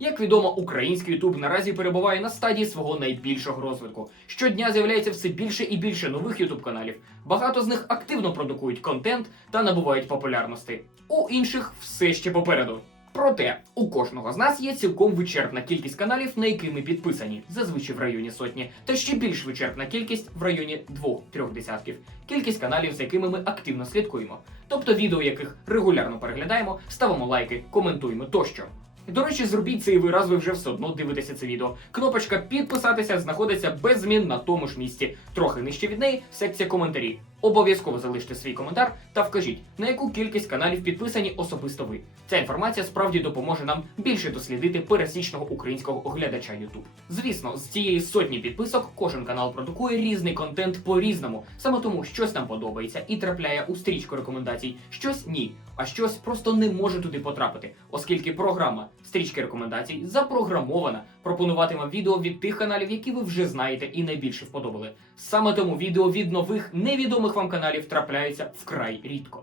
Як відомо, український Ютуб наразі перебуває на стадії свого найбільшого розвитку. Щодня з'являється все більше і більше нових Ютуб каналів. Багато з них активно продукують контент та набувають популярності. У інших все ще попереду. Проте у кожного з нас є цілком вичерпна кількість каналів, на які ми підписані, зазвичай в районі сотні, та ще більш вичерпна кількість в районі двох-трьох десятків. Кількість каналів, з якими ми активно слідкуємо. Тобто відео, яких регулярно переглядаємо, ставимо лайки, коментуємо тощо. До речі, зробіть це і ви раз ви вже все одно дивитеся це відео. Кнопочка підписатися знаходиться без змін на тому ж місці. Трохи нижче від неї секція коментарі. Обов'язково залиште свій коментар та вкажіть, на яку кількість каналів підписані особисто ви. Ця інформація справді допоможе нам більше дослідити пересічного українського оглядача YouTube. Звісно, з цієї сотні підписок кожен канал продукує різний контент по-різному. Саме тому щось нам подобається і трапляє у стрічку рекомендацій, щось ні, а щось просто не може туди потрапити, оскільки програма стрічки рекомендацій запрограмована пропонуватиме відео від тих каналів, які ви вже знаєте і найбільше вподобали. Саме тому відео від нових невідомих вам каналів трапляються вкрай рідко.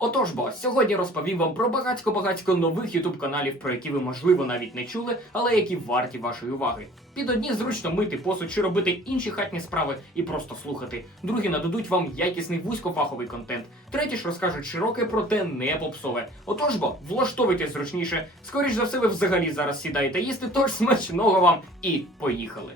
Отож бо сьогодні розповім вам про багатько-багатько нових ютуб каналів, про які ви можливо навіть не чули, але які варті вашої уваги. Під одні зручно мити посуд чи робити інші хатні справи і просто слухати. Другі нададуть вам якісний вузькофаховий контент. Треті ж розкажуть широке, проте не попсове. Отож бо влаштовуйтесь зручніше. Скоріш за все, ви взагалі зараз сідаєте їсти, тож смачного вам і поїхали.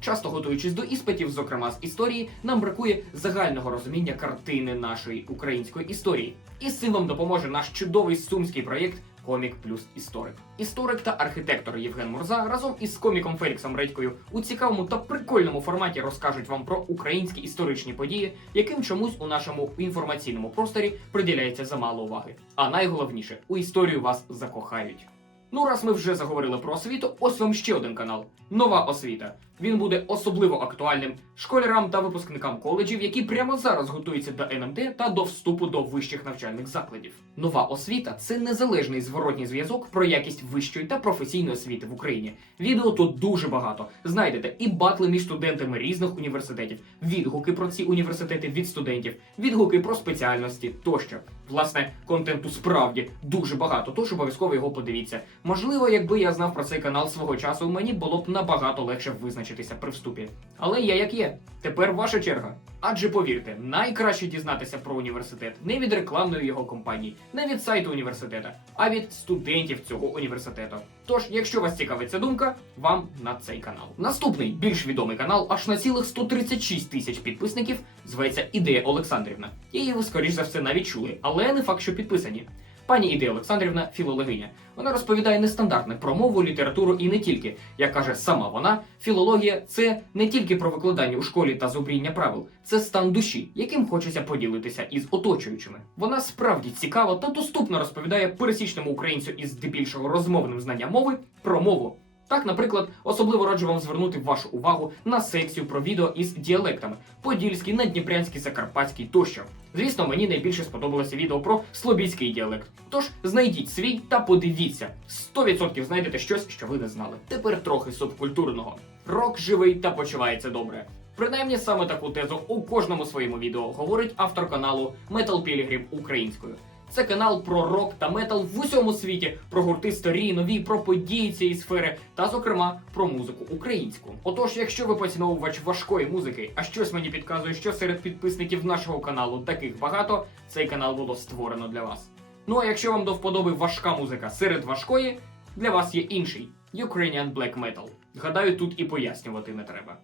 Часто готуючись до іспитів, зокрема з історії, нам бракує загального розуміння картини нашої української історії. І з цим вам допоможе наш чудовий сумський проєкт Комік плюс історик. Історик та архітектор Євген Мурза разом із коміком Феліксом Редькою у цікавому та прикольному форматі розкажуть вам про українські історичні події, яким чомусь у нашому інформаційному просторі приділяється замало уваги. А найголовніше у історію вас закохають. Ну, раз ми вже заговорили про освіту, ось вам ще один канал Нова освіта. Він буде особливо актуальним школярам та випускникам коледжів, які прямо зараз готуються до НМТ та до вступу до вищих навчальних закладів. Нова освіта це незалежний зворотній зв'язок про якість вищої та професійної освіти в Україні. Відео тут дуже багато. Знайдете і батли між студентами різних університетів, відгуки про ці університети від студентів, відгуки про спеціальності тощо. Власне, контенту справді дуже багато, тож обов'язково його подивіться. Можливо, якби я знав про цей канал свого часу, мені було б набагато легше визначитися при вступі. Але є як є. Тепер ваша черга. Адже повірте, найкраще дізнатися про університет не від рекламної його компанії, не від сайту університету, а від студентів цього університету. Тож, якщо вас цікавить ця думка, вам на цей канал. Наступний більш відомий канал, аж на цілих 136 тисяч підписників, зветься Ідея Олександрівна. Її ви, скоріш за все, навіть чули, але не факт, що підписані. Пані Іде Олександрівна філологиня. Вона розповідає нестандартне про мову, літературу і не тільки. Як каже сама вона, філологія це не тільки про викладання у школі та зубріння правил, це стан душі, яким хочеться поділитися із оточуючими. Вона справді цікаво та доступно розповідає пересічному українцю із здебільшого розмовним знанням мови про мову. Так, наприклад, особливо раджу вам звернути вашу увагу на секцію про відео із діалектами: подільський, надніпрянський, закарпатський тощо. Звісно, мені найбільше сподобалося відео про слобідський діалект. Тож знайдіть свій та подивіться. 100% знайдете щось, що ви не знали. Тепер трохи субкультурного. Рок живий та почувається добре. Принаймні саме таку тезу у кожному своєму відео говорить автор каналу Metal Pilgrim українською. Це канал про рок та метал в усьому світі, про гурти старі, нові, про події цієї сфери, та, зокрема, про музику українську. Отож, якщо ви поціновувач важкої музики, а щось мені підказує, що серед підписників нашого каналу таких багато, цей канал було створено для вас. Ну а якщо вам до вподоби важка музика серед важкої, для вас є інший Ukrainian Black Metal. Гадаю, тут і пояснювати не треба.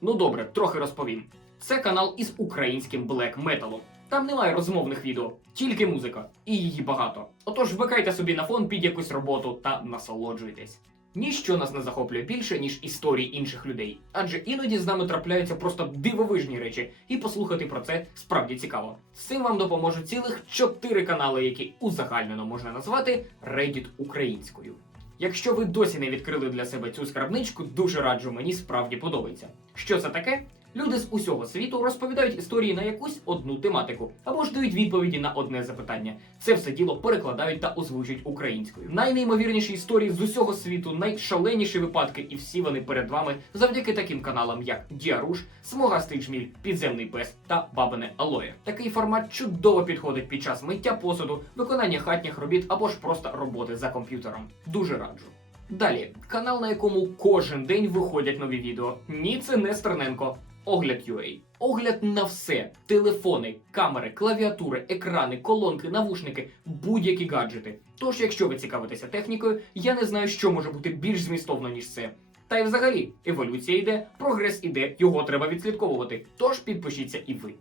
Ну добре, трохи розповім. Це канал із українським блек металом. Там немає розмовних відео, тільки музика, і її багато. Отож, вмикайте собі на фон під якусь роботу та насолоджуйтесь. Ніщо нас не захоплює більше, ніж історії інших людей. Адже іноді з нами трапляються просто дивовижні речі, і послухати про це справді цікаво. З цим вам допоможуть цілих чотири канали, які узагальнено можна назвати Reddit українською. Якщо ви досі не відкрили для себе цю скарбничку, дуже раджу, мені справді подобається. Що це таке? Люди з усього світу розповідають історії на якусь одну тематику або ж дають відповіді на одне запитання. Це все діло перекладають та озвучують українською. Найнеймовірніші історії з усього світу, найшаленіші випадки, і всі вони перед вами завдяки таким каналам, як Діаруш, Смогастий Жміль, Підземний пес та Бабине Алоє. Такий формат чудово підходить під час миття посуду, виконання хатніх робіт або ж просто роботи за комп'ютером. Дуже раджу. Далі, канал, на якому кожен день виходять нові відео. Ні, це не Стерненко. Огляд UA. Огляд на все: телефони, камери, клавіатури, екрани, колонки, навушники, будь-які гаджети. Тож, якщо ви цікавитеся технікою, я не знаю, що може бути більш змістовно, ніж це. Та й взагалі, еволюція йде, прогрес іде, його треба відслідковувати. Тож підпишіться і ви.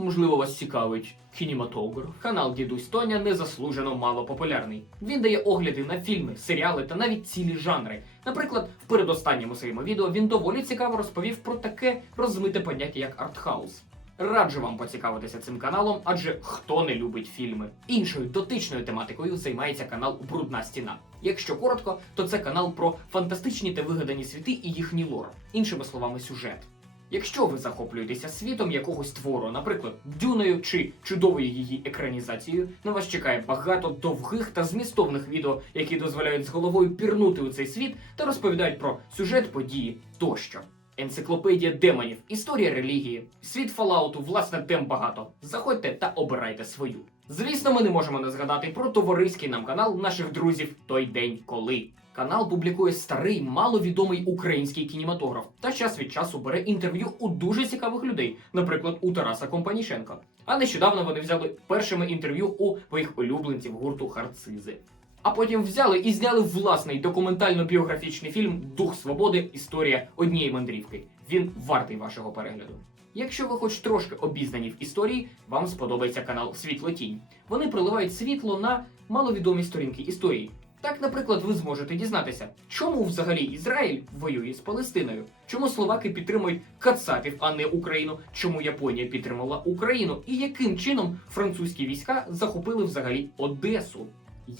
Можливо, вас цікавить кінематограф. Канал Дідусь Тоня незаслужено мало популярний. Він дає огляди на фільми, серіали та навіть цілі жанри. Наприклад, в передостанньому своєму відео він доволі цікаво розповів про таке розмите поняття, як артхаус. Раджу вам поцікавитися цим каналом, адже хто не любить фільми. Іншою дотичною тематикою займається канал Брудна стіна. Якщо коротко, то це канал про фантастичні та вигадані світи і їхній лор, іншими словами, сюжет. Якщо ви захоплюєтеся світом якогось твору, наприклад, дюною чи чудовою її екранізацією, на вас чекає багато довгих та змістовних відео, які дозволяють з головою пірнути у цей світ та розповідають про сюжет, події тощо. Енциклопедія демонів, історія релігії, світ Фалауту, власне, тем багато. Заходьте та обирайте свою. Звісно, ми не можемо не згадати про товариський нам канал наших друзів Той день коли. Канал публікує старий, маловідомий український кінематограф та час від часу бере інтерв'ю у дуже цікавих людей, наприклад, у Тараса Компанішенка. А нещодавно вони взяли першими інтерв'ю у моїх улюбленців гурту Харцизи. А потім взяли і зняли власний документально-біографічний фільм Дух свободи. Історія однієї мандрівки. Він вартий вашого перегляду. Якщо ви хоч трошки обізнані в історії, вам сподобається канал Світлотінь. Вони проливають світло на маловідомі сторінки історії. Так, наприклад, ви зможете дізнатися, чому взагалі Ізраїль воює з Палестиною, чому словаки підтримують Кацапів, а не Україну, чому Японія підтримала Україну, і яким чином французькі війська захопили взагалі Одесу.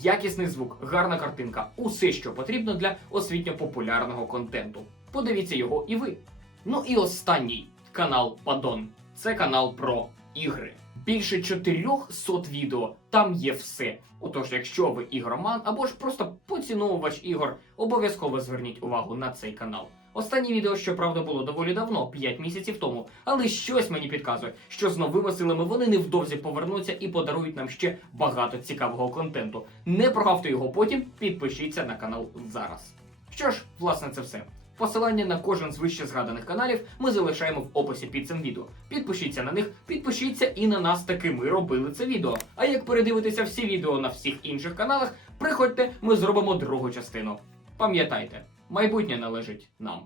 Якісний звук, гарна картинка, усе, що потрібно для освітньо-популярного контенту. Подивіться його і ви. Ну і останній канал Падон. Це канал про ігри. Більше 400 відео, там є все. Отож, якщо ви ігроман або ж просто поціновувач ігор, обов'язково зверніть увагу на цей канал. Останнє відео, щоправда, було доволі давно, 5 місяців тому, але щось мені підказує, що з новими силами вони невдовзі повернуться і подарують нам ще багато цікавого контенту. Не прогавте його потім, підпишіться на канал зараз. Що ж, власне, це все. Посилання на кожен з вище згаданих каналів ми залишаємо в описі під цим відео. Підпишіться на них, підпишіться і на нас таки ми робили це відео. А як передивитися всі відео на всіх інших каналах, приходьте, ми зробимо другу частину. Пам'ятайте, майбутнє належить нам.